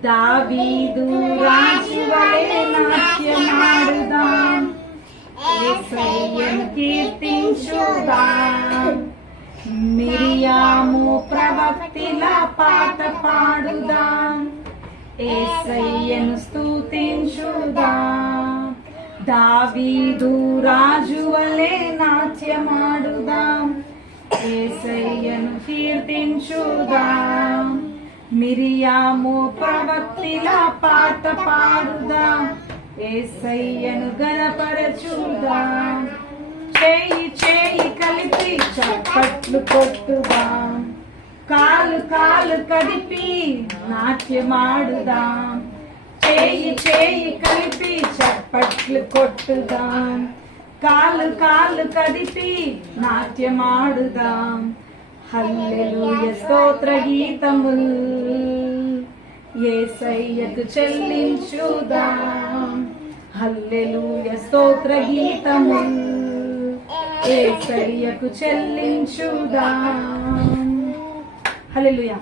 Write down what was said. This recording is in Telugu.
దావీదు రాజు వలె నాట్యమాడుదాం. యేసయ్యను కీర్తించుదాం. మిరియాము ప్రవక్తిల పాట పాడుదాం. ఏసయ్యను స్తుతించుదాం. దావీదు రాజు వలె నాట్యమాడుదాం. ఏసయ్యను కీర్తించుదాం. మిరియాము ప్రవక్తిలా పాట పాడుదాం. ఏసయ్యను గనపరచుదా. చేయి చేయి కలిపి చప్పట్లు కొట్టుదాం. కాలు కాలు కదిపి నాట్యమాడుదా. చేయి చేయి కలిపి చప్పట్లు కొట్టుదాం. కాలు కాలు కదిపి నాట్యమాడుదాం. హల్లెలూయ స్తోత్ర గీతముల్. యేసయ్యకు చెల్లించుదాం. హల్లెలూయ స్తోత్ర గీతముల్. యేసయ్యకు చెల్లించుదాం. హల్లెలూయ.